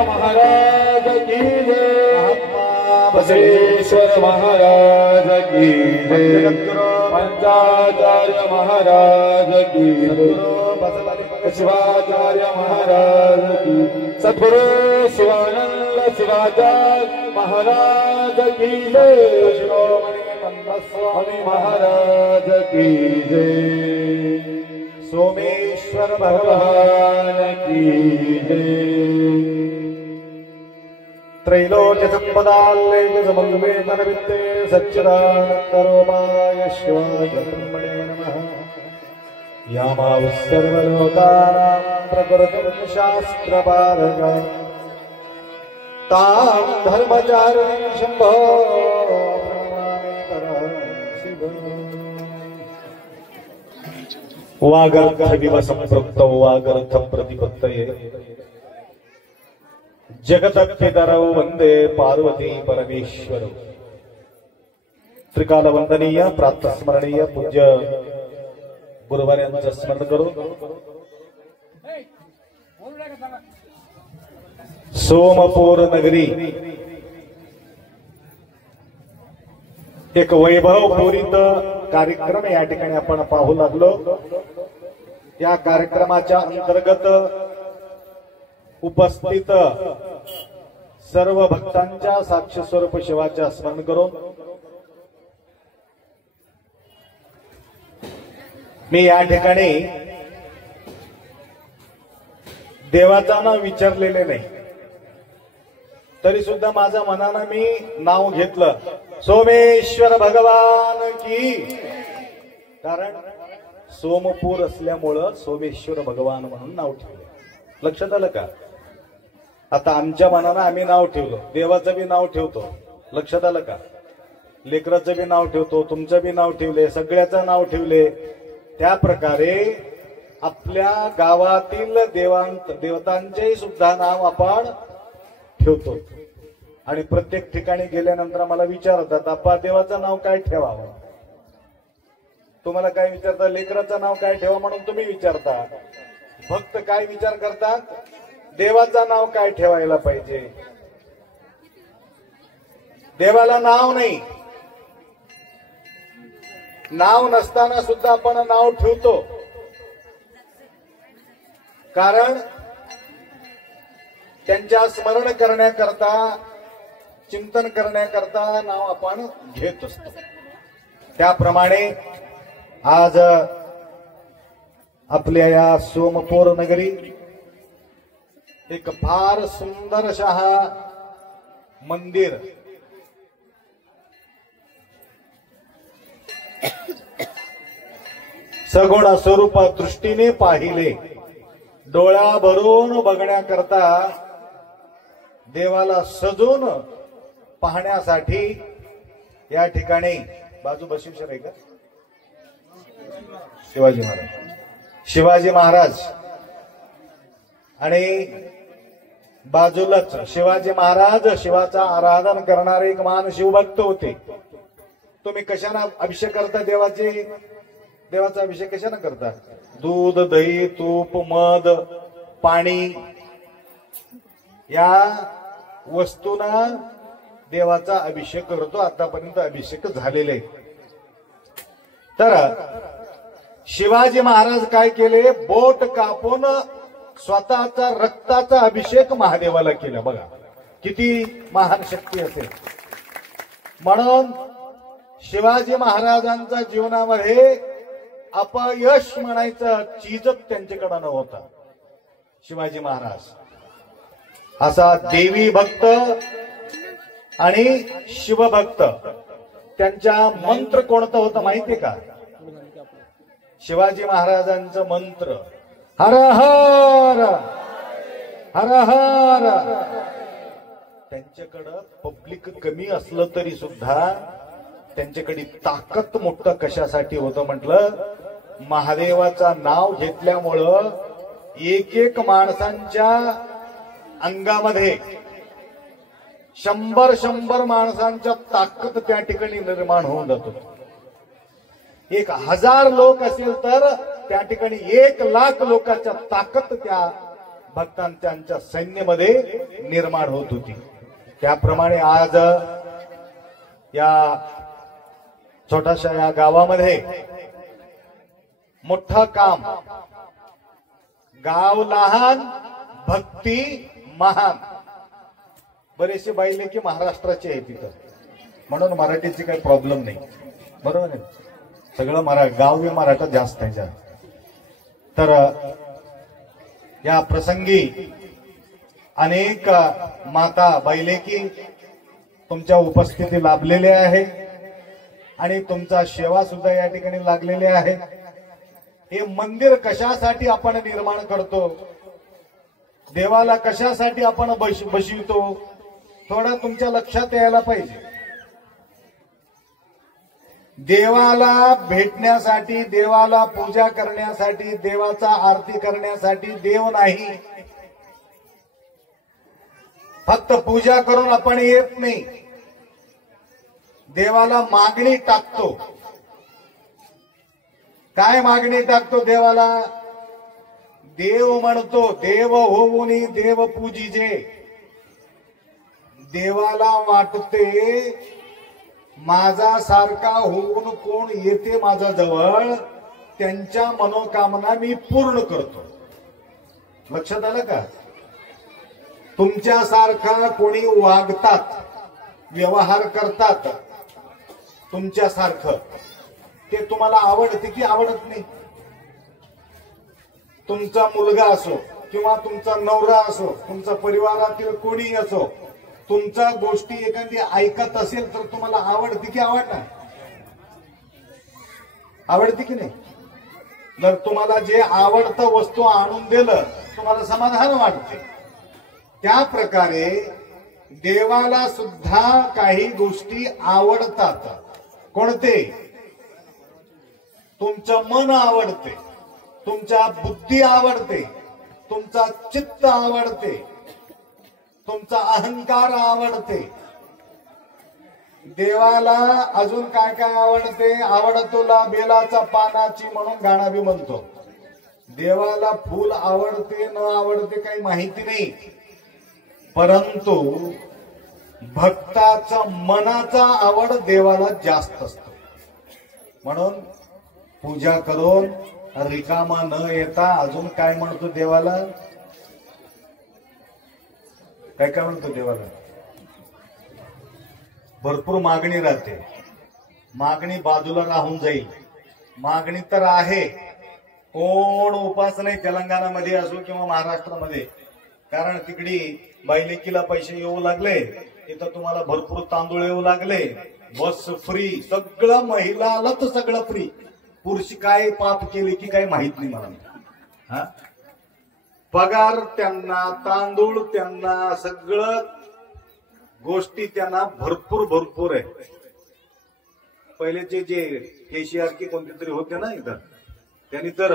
महाराज की जय। बसवेश्वर महाराज की जय। पंचाचार्य महाराज की जय। शिवाचार्य महाराज की। सद्गुरु शिवानंद शिवाचार्य महाराज की जय। शिरोमणि महाराज की जय। सोमेश्वर भगवान की जय। त्रैलोक्य संपदालय समन्वय तनवित्ते सच्चिदानंदरूपाय शिवाय ब्रह्मणे नमः। यामावः सर्वलोकानां प्रकृतिं शास्त्रपारगा तां धर्मचारिणीं शम्भो वागर्थ विव संपृक्तौ वागर्थ प्रतिपत्तये जगतपितरौ वंदे पार्वती परमेश्वरौ। त्रिकाल वंदनीय प्रातस्मरणीय पूज्य गुरुवार्यांचं स्मरण करू। सोमपूर नगरी एक वैभवपूरित कार्यक्रम या ठिकाणी आपण पाहू लागलो। या कार्यक्रमाच्या अंतर्गत उपस्थित सर्व भक्तांच्या साक्ष स्वरूप शिवाच्या स्मरण करून मी या ठिकाणी देवाचा नाव विचारलेले नाही, तरी सुद्धा माझ्या मनानं मी नाव घेतलं सोमेश्वर भगवान की। कारण सोमपूर असल्यामुळं सोमेश्वर भगवान म्हणून नाव ठेवलं। लक्षात आलं का? आता आमच्या मनानं आम्ही नाव ठेवलं, देवाचं बी नाव ठेवतो। लक्षात आलं का? लेकराचं बी नाव ठेवतो, तुमचं बी नाव ठेवले, सगळ्याचं नाव ठेवले। त्या प्रकारे आपल्या गावातील देवतांचे सुद्धा नाव आपण ठेवतो। आणि प्रत्येक ठिकाणी गेल्यानंतर मला विचारतात आपा देवाचं नाव काय ठेवावं। तुम्हाला काय विचारता? लेकराचं नाव काय ठेवा म्हणून तुम्ही विचारता। भक्त काय विचार करतात? देवाचं नाव काय ठेवायला पाहिजे। देवाला नाव नाही, नाव नसताना सुद्धा आपण नाव ठेवतो। कारण त्यांच्या स्मरण करण्याकरता, चिंतन करण्याकरता नाव आपण घेत असतो। त्याप्रमाणे आज आपल्या या सोमपूर नगरी एक फार सुंदर अशा मंदिर सगुण स्वरूप दृष्टीने पाहिले, डोळा भरून बघण्याकरता, देवाला सजून पाहण्यासाठी या ठिकाणी बाजू बशिवशर आहे का? शिवाजी महाराज, शिवाजी महाराज आणि बाजूलाच शिवाजी महाराज शिवाचा आराधन करणारे एक महान शिवभक्त होते। तुम्ही कशाने अभिषेक करता देवाचे? देवाचा अभिषेक कशाने करता? दूध, दही, तूप, मध, पाणी या वस्तूंना देवाचा अभिषेक करतो। आतापर्यंत अभिषेक झालेले। तर शिवाजी महाराज काय केले? बोट कापून स्वतःचा रक्ताचा अभिषेक महादेवाला केला। बघा किती महान शक्ती असेल। म्हणून शिवाजी महाराजांच्या जीवनामध्ये अपयश म्हणायचं चीजच त्यांच्याकडे नव्हता। शिवाजी महाराज असा देवी भक्त आणि शिवभक्त, त्यांचा मंत्र कोणता होता माहितीये का? शिवाजी महाराजांचं मंत्र हर हर हर हर त्यांच्याकडं पब्लिक कमी असलं तरी सुद्धा त्यांच्याकडे ताकद मोठं कशासाठी होतं म्हटलं, महादेवाचं नाव घेतल्यामुळं एक एक माणसांच्या अंगामध्ये 100 माणसांच्या ताकद त्या ठिकाणी निर्माण होऊन जातो. 1000 लोक असेल तर त्या ठिकाणी 1,00,000 लोकांच्या ताकद त्या भक्तांच्या सैन्यामध्ये निर्माण होत होती. त्याप्रमाणे आज या छोट्याशा या गावामध्ये मोठं काम, गाव लहान भक्ती महान. बरेचसे बाईले की महाराष्ट्राचे आहे तिथं, म्हणून मराठीची काही प्रॉब्लेम नाही, बरोबर आहे. सगळं गाव मराठा जास्त आहे. तर या प्रसंगी अनेक माता बैलेकी तुमच्या उपस्थिती लाभलेले आहे आणि तुमचा सेवा सुद्धा या ठिकाणी लागलेली आहे. हे मंदिर कशासाठी आपण निर्माण करतो, देवाला कशासाठी आपण बसवितो, थोडं तुमच्या लक्षात यायला पाहिजे. देवाला भेटण्यासाठी, देवाला पूजा करण्यासाठी, देवाचा आरती करण्यासाठी देव नाही. फक्त पूजा करून आपण येत नाही, देवाला मागणी टाकतो. काय मागणी टाकतो देवाला? देव म्हणतो, देव होऊनी देव पूजिजे. देवाला वाटते माझा सारखा होऊन कोण येते माझ्या जवळ, त्यांच्या मनोकामना मी पूर्ण करतो. लक्षात आलं का? तुमच्यासारखा कोणी वागतात, व्यवहार करतात तुमच्यासारखं, ते तुम्हाला आवडते की आवडत नाही? तुमचा मुलगा असो किंवा तुमचा नवरा असो, तुमचा परिवारातील कोणी असो, तुमच्या गोष्टी एखादी ऐकत असेल तर तुम्हाला आवडते की आवडणार? आवडते की नाही? जर तुम्हाला जे आवडतं वस्तू आणून दिलं तुम्हाला समाधान वाटते. त्या प्रकारे देवाला सुद्धा काही गोष्टी आवडतात. कोणते? तुमचं मन आवडते, तुमच्या बुद्धी आवडते, तुमचा चित्त आवडते, तुमचा अहंकार आवडते. देवाला अजून काय काय आवडते? आवडतोला बेलाचा पानाची म्हणून गाणा बी म्हणतो. देवाला फूल आवडते न आवडते काही माहिती नाही, परंतु भक्ताचा मनाचा आवड देवाला जास्त असतो. म्हणून पूजा करून रिकामा न येता अजून काय म्हणतो देवाला? काय काय म्हणतो देवाला? भरपूर मागणी राहते. मागणी बाजूला राहून जाईल. मागणी तर आहे, कोण उपास नाही तेलंगणामध्ये असो किंवा महाराष्ट्रामध्ये. कारण तिकडे बैलेकीला पैसे येऊ लागले, इथं तुम्हाला भरपूर तांदूळ येऊ लागले, बस फ्री, सगळं महिलाला तर सगळं फ्री. पुरुष काय पाप केले की काय माहित नाही मला. पगार त्यांना, तांदूळ त्यांना, सगळं गोष्टी त्यांना भरपूर भरपूर आहे. पहिलेचे जे केसीआर की कोणते तरी होते ना इथं, त्यांनी तर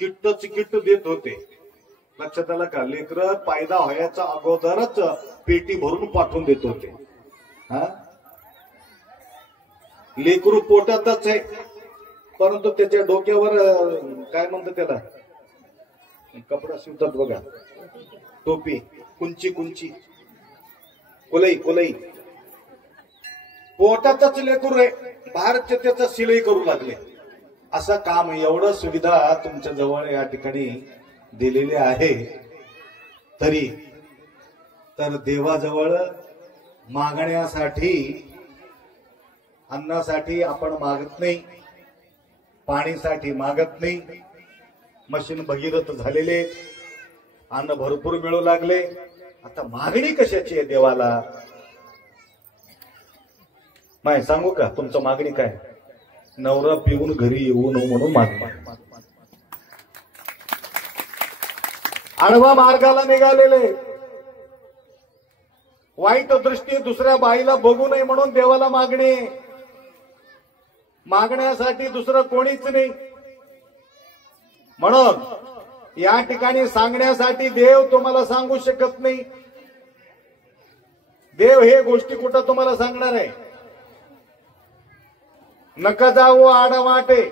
किट्टच किट्ट देत होते. लक्षात आलं का? लेकर पायदा व्हायचा अगोदरच पेटी भरून पाठवून देत होते. लेकरू पोटातच आहे, परंतु त्याच्या डोक्यावर काय म्हणतात त्याला, कपडा शिवतात बघा, टोपी, कुंची कुंची, कुलई कुलई, पोटातच लेकरू आहे, बाहेरचे त्याचा शिलाई करू लागले. असं काम, एवढं सुविधा तुमच्या जवळ या ठिकाणी दिलेली आहे. तरी तर देवाजवळ मागण्यासाठी, अन्नासाठी आपण मागत नाही, पाणीसाठी मागत नाही. मशीन भगीरथ झालेले, अन्न भरपूर मिळू लागले. आता मागणी कशाची आहे देवाला? माय सांगू का तुमचं मागणी काय? नवरा पिऊन घरी येऊ नको म्हणून मागणी. आडवा मार्गाला निघालेले, वाईट दृष्टी दुसऱ्या बाईला बघू नये म्हणून देवाला मागणे, मागण्यासाठी दुसरं कोणीच नाही. म्हणून या ठिकाणी सांगण्यासाठी देव तुम्हाला सांगू शकत नाही. देव हे गोष्टी कुठं तुम्हाला सांगणार आहे? नका जाऊ आडवाटे.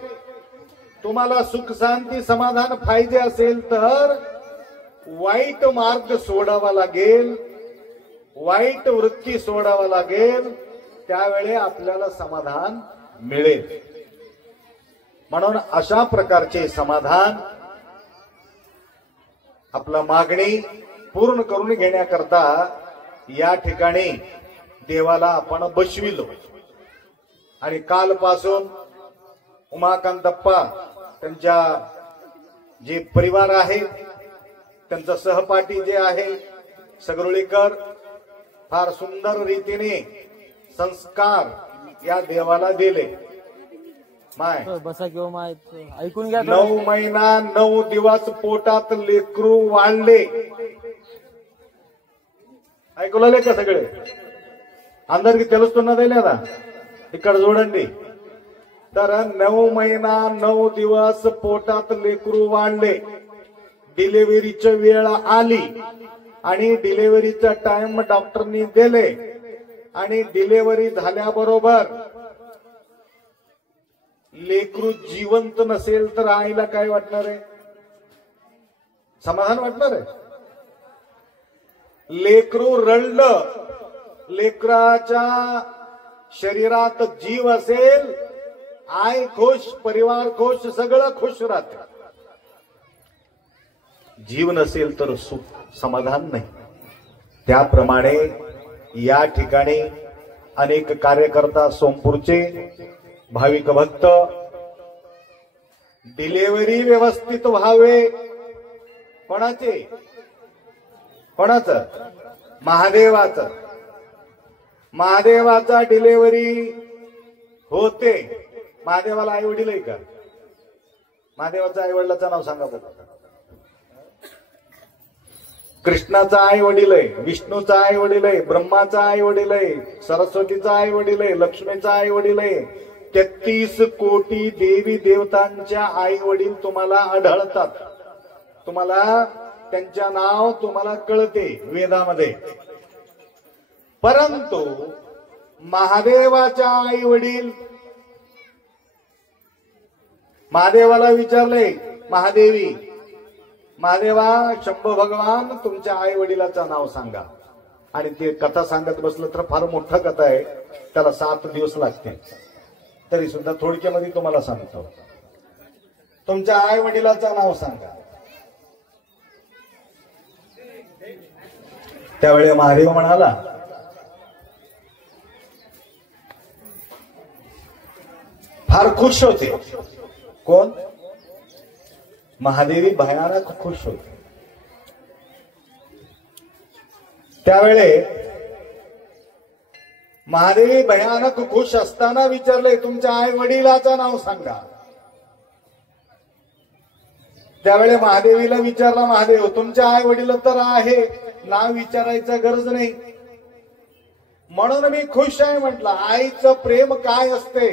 तुम्हाला सुख शांती समाधान पाहिजे असेल तर वाईट मार्ग सोडावा लागेल, वाईट वृत्ती सोडावा लागेल, त्यावेळी आपल्याला समाधान मिळेल. म्हणून अशा प्रकारचे समाधान आपला मागणी पूर्ण करून घेण्याकरता या ठिकाणी देवाला आपण बसविलो. आणि कालपासून उमाकांतप्पा त्यांच्या जे परिवार आहे, त्यांचा सहपाठी जे आहे सगरुळीकर, फार सुंदर रीतीने संस्कार या देवाला दिले. माय बसा किंवा माय ऐकून घ्या. 9 महिना 9 दिवस पोटात लेकरू वाढले. ऐकूले का सगळे? అందరికి తెలుస్తున్నదే లేదా? ఇక్కడ చూడండి. तर 9 महिना 9 दिवस पोटात लेकरू वाढले. डिलिव्हरीची वेळ आली आणि डिलिव्हरीचा टाइम डॉक्टरनी दिले आणि डिलिव्हरी झाल्याबरोबर लेकरू जिवंत नसेल तर आईला काय वाटणार आहे? समाधान वाटणार आहे? लेकरू रडलं, लेकराच्या शरीरात जीव असेल, आई खुश, परिवार खुश, सगळं खुश राहते. जीव नसेल तर सुख समाधान नाही. त्याप्रमाणे या ठिकाणी अनेक कार्यकर्ता सोमपूरचे भाविक भक्त डिलिव्हरी व्यवस्थित व्हावे. कोणाचे? कोणाचं? महादेवाचं. महादेवाचा डिलिव्हरी होते. महादेवाला आई वडील आहे का? महादेवाचा आई वडिलाचं नाव सांगा बघा. कृष्णाचा आई वडील आहे, विष्णूचा आई वडील आहे, ब्रह्माचा आई वडील आहे, सरस्वतीचा आई वडील आहे, लक्ष्मीचा आई वडील आहे. 33 कोटी देवी देवतांच्या आई वडील तुम्हाला आढळतात. तुम्हाला त्यांच्या नाव तुम्हाला कळते वेदामध्ये. परंतु महादेवाच्या आई वडील, महादेवाला विचारले, महादेवी, महादेवा शंभो भगवान तुमच्या आई वडिलाचं नाव सांगा. आणि ते कथा सांगत बसलं तर फार मोठा कथा आहे, त्याला 7 दिवस लागतील. तरी सुद्धा थोडक्यामध्ये तुम्हाला सांगतो. तुमच्या आई वडिलाचं नाव सांगा. त्यावेळी महादेव म्हणाला, फार खुश होते. कोण? महादेवी भयानक खुश होते. त्यावेळे महादेवी भयानक खुश असताना विचारले, तुमच्या आई वडिलाचं नाव सांगा. त्यावेळे महादेवीला विचारला, महादेव तुमच्या आई वडील तर आहे, नाव विचारायचं गरज नाही. म्हणून मी खुश आहे म्हटलं. आईचं प्रेम काय असते,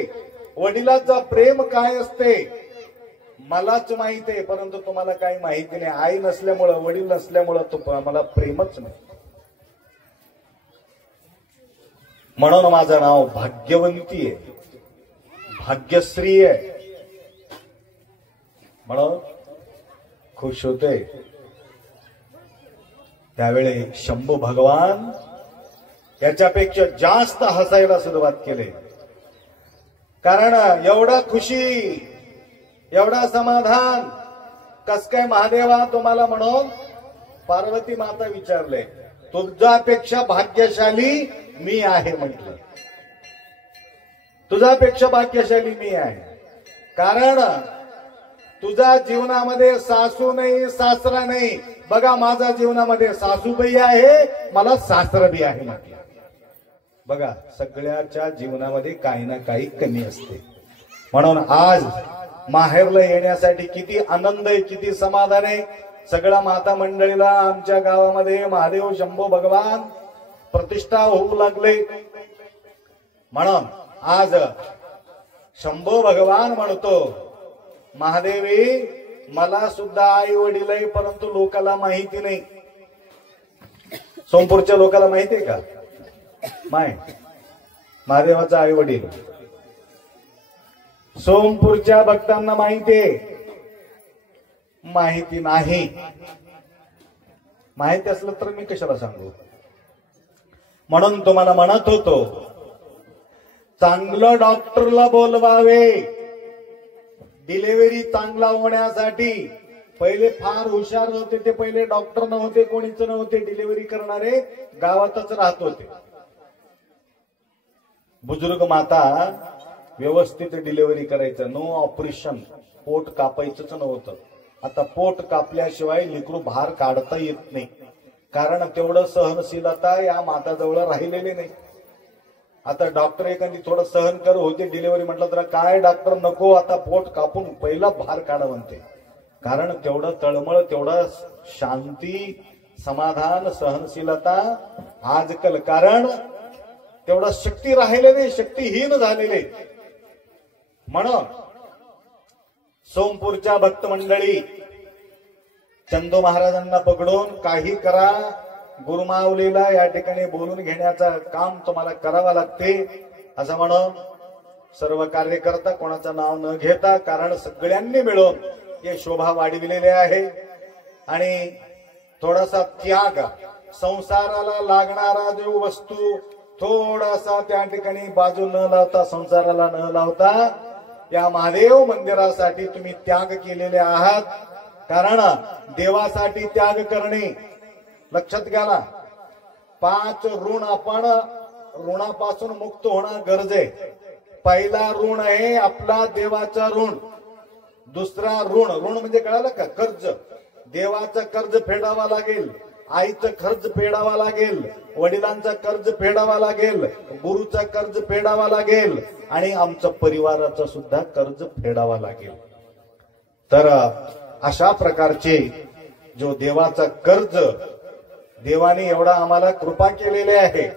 वडिलाचं प्रेम काय असते मलाच माहित आहे, परंतु तुम्हाला काही माहिती नाही. आई नसल्यामुळं, वडील नसल्यामुळं मला प्रेमच नाही. म्हणून माझं नाव भाग्यवंती आहे, भाग्यश्री आहे. म्हणून खुश होते. त्यावेळी शंभू भगवान याच्यापेक्षा जास्त हसायला सुरुवात केली. कारण एवढा खुशी, एवढा समाधान कस काय महादेवा तुम्हाला? म्हणून पार्वती माता विचारले, तुझ्यापेक्षा भाग्यशाली मी आहे म्हटलं. तुझ्यापेक्षा भाग्यशाली मी आहे. कारण तुझ्या जीवनामध्ये सासू नाही, सासरा नाही. बघा माझ्या जीवनामध्ये सासूबाई आहे, मला सासरा बी आहे म्हटलं. बघा सगळ्याच्या जीवनामध्ये काही ना काही कमी असते. म्हणून आज माहेरला येण्यासाठी किती आनंद आहे, किती समाधान आहे. सगळ्या माता मंडळीला आमच्या गावामध्ये महादेव शंभो भगवान प्रतिष्ठा होऊ लागले. म्हणून आज शंभो भगवान म्हणतो, महादेवी मला सुद्धा आई वडील आहे, परंतु लोकाला माहिती नाही. सोमपूरच्या लोकांना माहिती आहे का? महादेवाचा आई वडील सोमपूरच्या भक्तांना माहितीये? माहिती नाही. माहिती असलं तर मी कशाला सांगू. म्हणून तुम्हाला म्हणत होतो, चांगलं डॉक्टरला बोलवावे. डिलिव्हरी चांगला होण्यासाठी पहिले फार हुशार होते ते, पहिले डॉक्टर नव्हते, कोणीच नव्हते. डिलिव्हरी करणारे गावातच राहत होते. बुजुर्ग माता व्यवस्थित डिलिव्हरी करायचं, नो ऑपरेशन. पोट कापायचंच नव्हतं. आता पोट कापल्याशिवाय लेकरू बाहेर काढता येत नाही, कारण तेवढं सहनशीलता या माताजवळ राहिलेली नाही. आता डॉक्टर एखादी थोडं सहन कर होते डिलिव्हरी म्हटलं तर काय डॉक्टर नको, आता पोट कापून पहिला बाहेर काढा म्हणते. कारण तेवढं तळमळ, तेवढं शांती, समाधान, सहनशीलता आजकाल, कारण तेवढं शक्ती राहिले नाही, शक्तीहीन झालेले. म्हणून सोमपूरच्या भक्त मंडळी चंदू महाराजांना पकडून काही करा, गुरुमाऊलीला या ठिकाणी बोलून घेण्याचं काम तुम्हाला करावं लागते. असं म्हणून सर्व कार्यकर्ता कोणाचं नाव न घेता, कारण सगळ्यांनी मिळून हे शोभा वाढविलेले आहे. आणि थोडासा त्याग, संसाराला लागणारा जो वस्तू थोडासा त्या ठिकाणी बाजू न लावता, संसाराला न लावता या महादेव मंदिरासाठी तुम्ही त्याग केलेले आहात. कारण देवासाठी त्याग करणे, लक्षात घ्या ना, 5 ऋण आपण ऋणापासून मुक्त होणं गरज आहे. पहिला ऋण आहे आपला देवाचा ऋण. दुसरा ऋण म्हणजे कळालं का? कर्ज. देवाचं कर्ज फेडावा लागेल, आईचं कर्ज फेडावा लागेल, वडिलांचा कर्ज फेडावा लागेल, गुरुचा कर्ज फेडावा लागेल, आणि आमचं परिवाराचं सुद्धा कर्ज फेडावा लागेल. तर अशा प्रकारचे जो देवाचा कर्ज, देवाने एवढा आम्हाला कृपा केलेली आहे,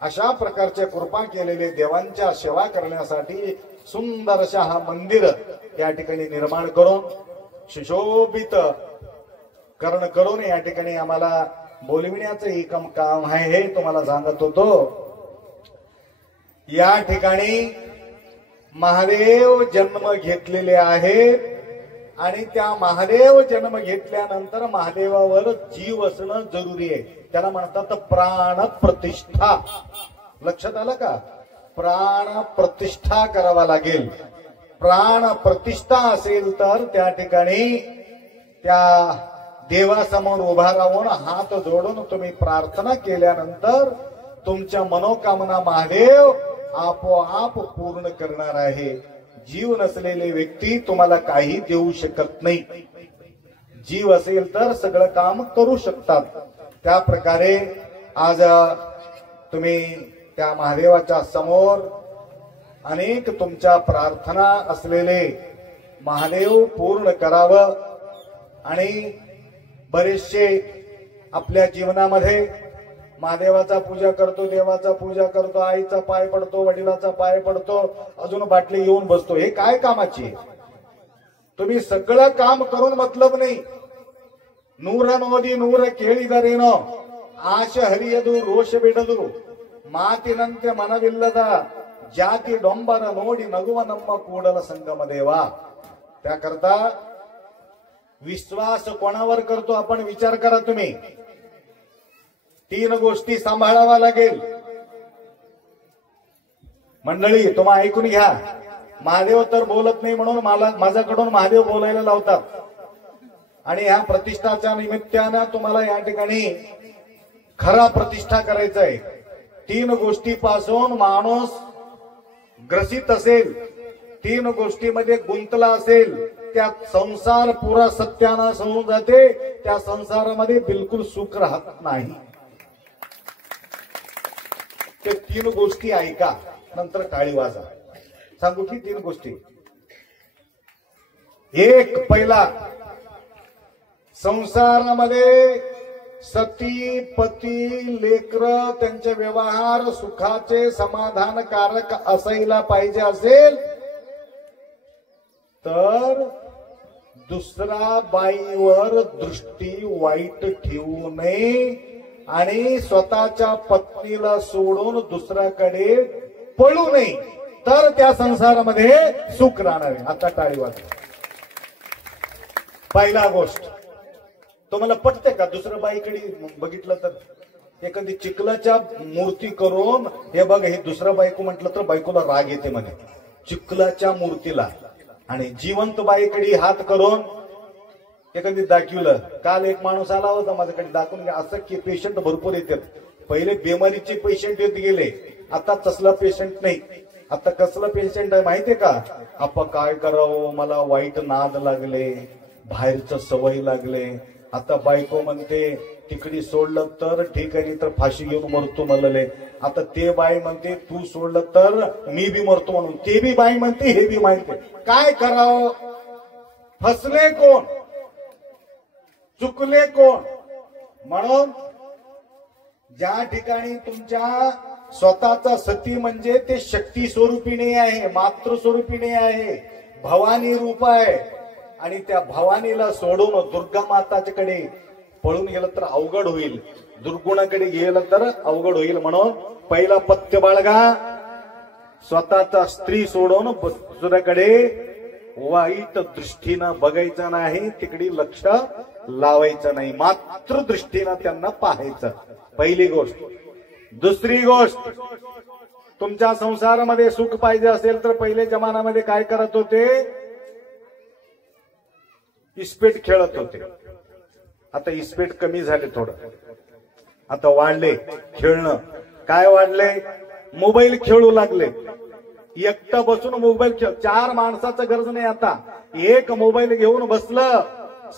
अशा प्रकारच्या कृपा केलेले देवांच्या सेवा करण्यासाठी सुंदर अशा हा मंदिर या ठिकाणी निर्माण करून सुशोभित करून या ठिकाणी आम्हाला बोलविण्याचं एकम काम आहे, हे तुम्हाला सांगत होतो. या ठिकाणी महादेव जन्म घेतलेले आहेत, आणि त्या महादेव जन्म घेतल्यानंतर महादेवावर जीव असणं जरुरी आहे. त्याला म्हणतात प्राण प्रतिष्ठा. लक्षात आलं का? प्राण प्रतिष्ठा करावा लागेल. प्राण प्रतिष्ठा असेल तर त्या ठिकाणी त्या देवासमोर उभा राहून हात जोडून तुम्ही प्रार्थना केल्यानंतर तुमच्या मनोकामना महादेव आपोआप पूर्ण करणार आहे. जीव नसलेले व्यक्ती तुम्हाला काही देऊ शकत नाही. जीव असेल तर सगळं काम करू शकतात. त्या प्रकारे आज तुम्ही त्या महादेवाच्या समोर अनेक तुमच्या प्रार्थना असलेले महादेव पूर्ण करावं. आणि बरेचसे आपल्या जीवनामध्ये महादेवाचा पूजा करतो, देवाचा पूजा करतो, आईचा पाय पडतो, वडिलाचा पाय पडतो, अजून बाटली येऊन बसतो. हे काय कामाची? तुम्ही सगळं काम करून मतलब नाही. नूर नोदी नूर ಕೇಳಿದರೇನೋ ಆಶ ಹರಿಯದು ರೋಷ ಬಿಡದು ಮಾತಿನಂತೆ ಮನವಿಲ್ಲದ ಜಾತಿ ಡೊಂಬರ ನೋಡಿ ನಗುವ ನಮ್ಮ ಕೂಡಲ ಸಂಗಮ ದೇವ. त्याकरता विश्वास कोणावर करतो आपण विचार करा तुम्ही. 3 गोष्टी सांभाळावा लागेल. मंडळी तुम्हा ऐकून घ्या. महादेव तर बोलत नाही म्हणून माझ्याकडून महादेव बोलायला लावतात. आणि ह्या प्रतिष्ठाच्या निमित्तानं तुम्हाला या ठिकाणी खरा प्रतिष्ठा करायचा आहे. 3 गोष्टीपासून माणूस ग्रसित असेल, 3 गोष्टीमध्ये गुंतला असेल, त्या संसार पुरा सत्यानाश होऊन जाते. त्या संसारामध्ये बिलकुल सुख राहत नाही. ते 3 गोष्टी ऐका, नंतर टाळी वाजा. सांगू की 3 गोष्टी. एक, पहिला, संसारामध्ये सती पती लेकर त्यांचे व्यवहार सुखाचे समाधानकारक असायला पाहिजे असेल तर दुसरा बाईवर दृष्टी वाईट ठेवू नये आणि स्वतःच्या पत्नीला सोडून दुसऱ्याकडे पळू नये, तर त्या संसारामध्ये सुख राहणार आहे. आता टाळी वाजवा. पहिला गोष्ट तुम्हाला पटते का? दुसऱ्या बाईकडे बघितलं तर एखादी चिखलाच्या मूर्ती करून, हे बघ हे दुसरा बायको म्हटलं तर बायकोला राग येते म्हणे चिखलाच्या मूर्तीला, आणि जिवंत बाईकडे हात करून एखादी दाखवलं. काल एक माणूस आला होता माझ्याकडे दाखवून, असं की पेशंट भरपूर येतात. पहिले बेमारीचे पेशंट येत गेले, आता तसला पेशंट नाही. आता कसलं पेशंट आहे माहितीये का? आपण काय करावं, मला वाईट नाद लागले, बाहेरचं सवय लागले. आता बायको म्हणते तिकडे सोडलं तर ठीक आहे, तर फाशी घेऊन मरतो म्हणले. आता ते बाई म्हणते तू सोडलं तर मी बी मरतो म्हणून, ते बी बाई म्हणते हे बी माहिती. काय करावं? फसले कोण, चुकले कोण? म्हणून ज्या ठिकाणी तुमच्या स्वतःचा सती म्हणजे ते शक्ती स्वरूपीने आहे, मातृ स्वरूपीने आहे, भवानी रूप आहे, आणि त्या भवानीला सोडून दुर्गा माताच्याकडे पळून गेलं तर अवघड होईल, दुर्गुणाकडे गेलं तर अवघड होईल. म्हणून पहिला पथ्य बाळगा, स्वतःचा स्त्री सोडून दुसऱ्याकडे वाईट दृष्टीनं बघायचं नाही, तिकडे लक्ष लावायचं नाही, मात्र दृष्टीनं त्यांना पाहायचं. पहिली गोष्ट. दुसरी गोष्ट, तुमच्या संसारामध्ये सुख पाहिजे असेल तर पहिले जमान्यामध्ये काय करत होते? इस्पेट खेळत होते. आता इस्पेट कमी झाले थोडं, आता वाढले खेळणं. काय वाढले? मोबाईल खेळू लागले. एकटा बसून मोबाईल खेळ, 4 माणसाचं गरज नाही. आता एक मोबाईल घेऊन बसलं,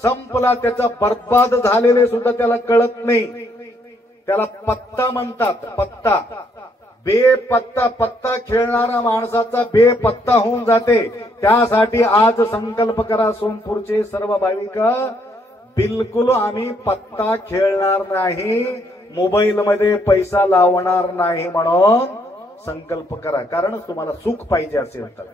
संपला. त्याचा बर्बाद झालेले सुद्धा त्याला कळत नाही. त्याला पत्ता म्हणतात, पत्ता. बेपत्ता पत्ता खेळणारा माणसाचा बेपत्ता होऊन जाते. त्यासाठी आज संकल्प करा सोमपूरचे सर्व भाविक, बिलकुल आम्ही पत्ता खेळणार नाही, मोबाईल मध्ये पैसा लावणार नाही म्हणून संकल्प करा. कारण तुम्हाला सुख पाहिजे असेल तर.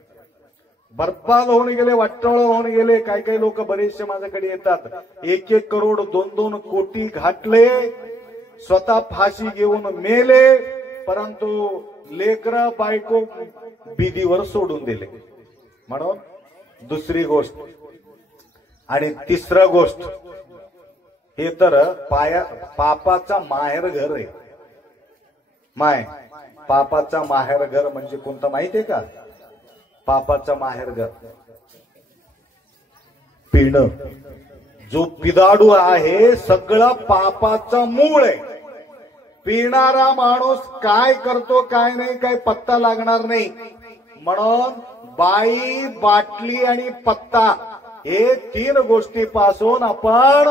बर्बाद होऊन गेले, वाटोळ होऊन गेले. काही काही लोक बरेचसे माझ्याकडे येतात, 1-1 करोड 2-2 कोटी घातले, स्वतः फाशी घेऊन मेले, परंतु लेकरा बायको बिदीवर सोडून दिले. म्हणून दुसरी गोष्ट. आणि तिसरा गोष्ट, हे तर पापाचा माहेर घर आहे. पापाचा माहेर घर म्हणजे कोणतं माहितीये का? पापाचा माहेर घर पिणं. जो पिदाडू आहे सगळं पापाचं मूळ आहे. पिणारा माणूस काय करतो काय नाही काय पत्ता लागणार नाही. म्हणून बाई, बाटली आणि पत्ता हे 3 गोष्टीपासून आपण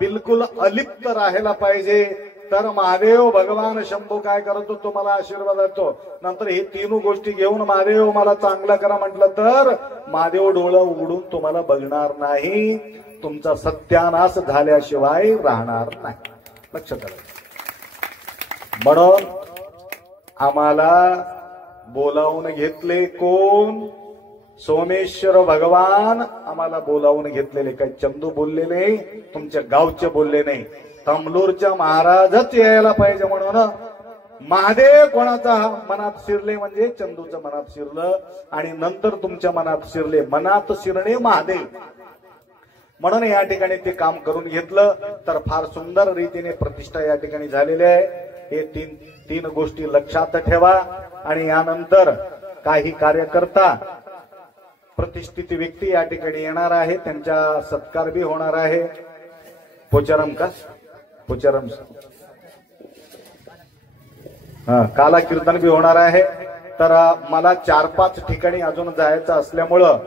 बिलकुल अलिप्त राहायला पाहिजे. तर महादेव भगवान शंभू काय करतो? तुम्हाला आशीर्वाद देतो. नंतर हे 3 गोष्टी घेऊन महादेव मला चांगलं करा म्हटलं तर महादेव डोळं उघडून तुम्हाला बघणार नाही. तुमचा सत्यानाश झाल्याशिवाय राहणार नाही. लक्षात आलं? म्हणून आम्हाला बोलावून घेतले कोण? सोमेश्वर भगवान आम्हाला बोलावून घेतलेले. काही चंदू बोलले नाही, तुमच्या गावचे बोलले नाही, तमलूरच्या महाराजच यायला पाहिजे. म्हणून महादेव कोणाचा मनात शिरले म्हणजे चंदूच्या मनात शिरलं, आणि नंतर तुमच्या मनात शिरले. मनात शिरणे महादेव. म्हणून या ठिकाणी ते काम करून घेतलं तर फार सुंदर रीतीने प्रतिष्ठा या ठिकाणी झालेली आहे. हे 3 गोष्टी लक्षात ठेवा. आणि यानंतर काही कार्यकर्ता प्रतिष्ठित व्यक्ती या ठिकाणी येणार आहे, त्यांचा सत्कार बी होणार आहे. पोचारम का? पोचारम. काला कीर्तन बी होणार आहे. तर मला 4-5 ठिकाणी अजून जायचं असल्यामुळं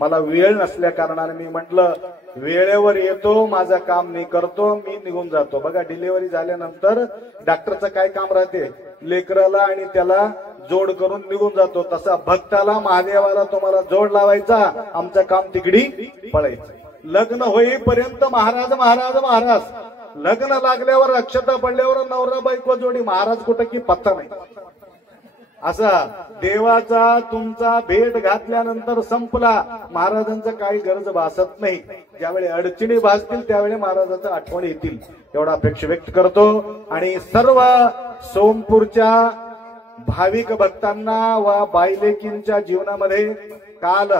मला वेळ नसल्या कारणाने मी म्हटलं वेळेवर येतो, माझं काम मी करतो, मी निघून जातो. बघा डिलिव्हरी झाल्यानंतर डॉक्टरचं काय काम राहते? लेकराला आणि त्याला जोड करून निघून जातो. तसा भक्ताला, महादेवाला तुम्हाला जोड लावायचा, आमचं काम तिकडी पळायचं. लग्न होईपर्यंत महाराज महाराज महाराज, लग्न लागल्यावर अक्षता पडल्यावर नवरा बायको जोडी, महाराज कुठं की पत्ता नाही. असा देवाचा तुमचा भेट घातल्यानंतर संपला. महाराजांचं काही गरज भासत नाही. ज्यावेळी अडचणी भासतील त्यावेळी महाराजांच्या आठवणी येतील एवढा अपेक्षा व्यक्त करतो. आणि सर्व सोमपूरच्या भाविक भक्तांना व बायलेकींच्या जीवनामध्ये काल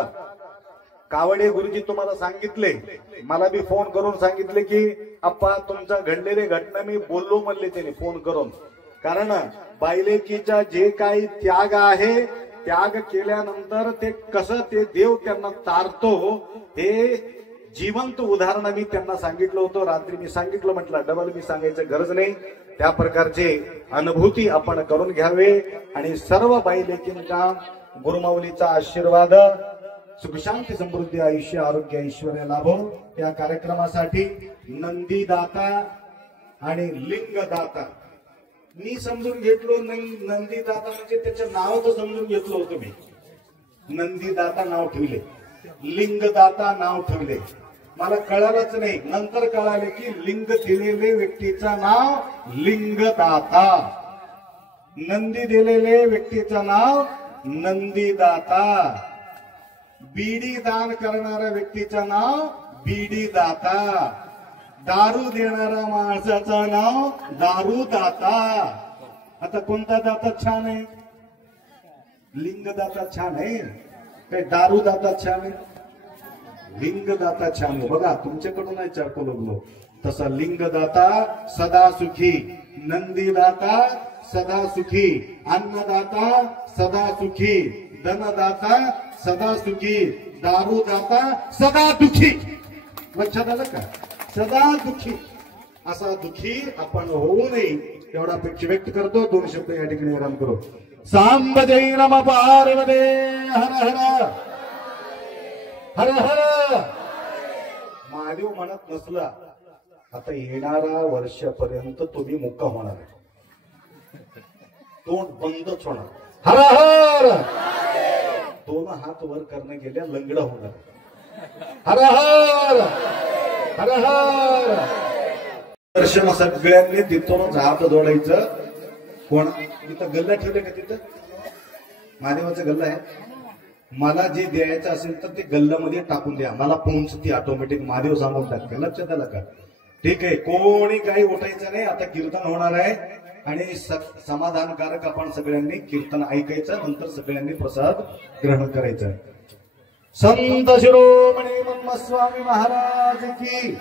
कावडे गुरुजी तुम्हाला सांगितले, मला बी फोन करून सांगितले की अप्पा तुमचा घडलेली घटना मी बोललो म्हणले त्याने फोन करून. कारण बायलेकीचा जे काही त्याग आहे, त्याग केल्यानंतर ते कसं ते देव त्यांना तारतो हे जिवंत उदाहरण मी त्यांना सांगितलं होतं. रात्री मी सांगितलं, म्हटलं डबल मी सांगायचं गरज नाही. त्या प्रकारचे अनुभूती आपण करून घ्यावे आणि सर्व बायलेकींचा गुरुमाऊलीचा आशीर्वाद, सुखशांती समृद्धी आयुष्य आरोग्य ऐश्वर्य लाभो. या कार्यक्रमासाठी नंदीदाता आणि लिंगदाता मी समजून घेतलो. नंदीदाता म्हणजे त्याचं नाव तर समजून घेतलं होतं मी. नंदीदाता नाव ठेवले, लिंगदाता नाव ठेवले. मला कळालंच नाही, नंतर कळाले की लिंग दिलेले व्यक्तीचं नाव लिंगदाता, नंदी दिलेले व्यक्तीचं नाव नंदीदाता, बीडी दान करणाऱ्या व्यक्तीचं नाव बीडीदाता, दारू देणाऱ्या माणसाचं नाव दारूदाता. आता कोणता दाता छान आहे? लिंगदाता छान आहे काय दारूदाता छान आहे? लिंगदाता छान आहे. बघा तुमच्याकडून नाही चारको लागलो तसा. लिंगदाता सदा सुखी, नंदीदाता सदा सुखी, अन्नदाता सदा सुखी, धनदाता सदा सुखी, दारूदाता सदा दुखी. लक्षात आलं का? सदा दुखी. असा दुखी आपण होऊ नये एवढा अपेक्षा व्यक्त करतो. दोन शब्द या ठिकाणी आराम करू. सांब जय नम पार्वते हर हर हर हर. महादेव म्हणत नसला आता येणारा वर्षापर्यंत तुम्ही मुक्का होणार आहे, तोंड बंदच होणार. हर हर. दोन हात वर करणं गेल्या लंगडा होणार. हर हर हर हर. दर्शन सगळ्यांनी तिथूनच हात जोडायचं. कोण तिथं गल्ला ठेवले का? तिथं महादेवाचं गल्ला आहे. मला जे द्यायचं असेल तर ते गल्ल्यामध्ये टाकून द्या, मला पोहोचती ऑटोमॅटिक. महादेव सांगून टाकते. लक्षात आलं का? ठीक आहे. कोणी काही उठायचं नाही. आता कीर्तन होणार आहे आणि समाधानकारक आपण सगळ्यांनी कीर्तन ऐकायचं. नंतर सगळ्यांनी प्रसाद ग्रहण करायचा. संत शिरोमणी ब्रह्मस्वामी महाराज की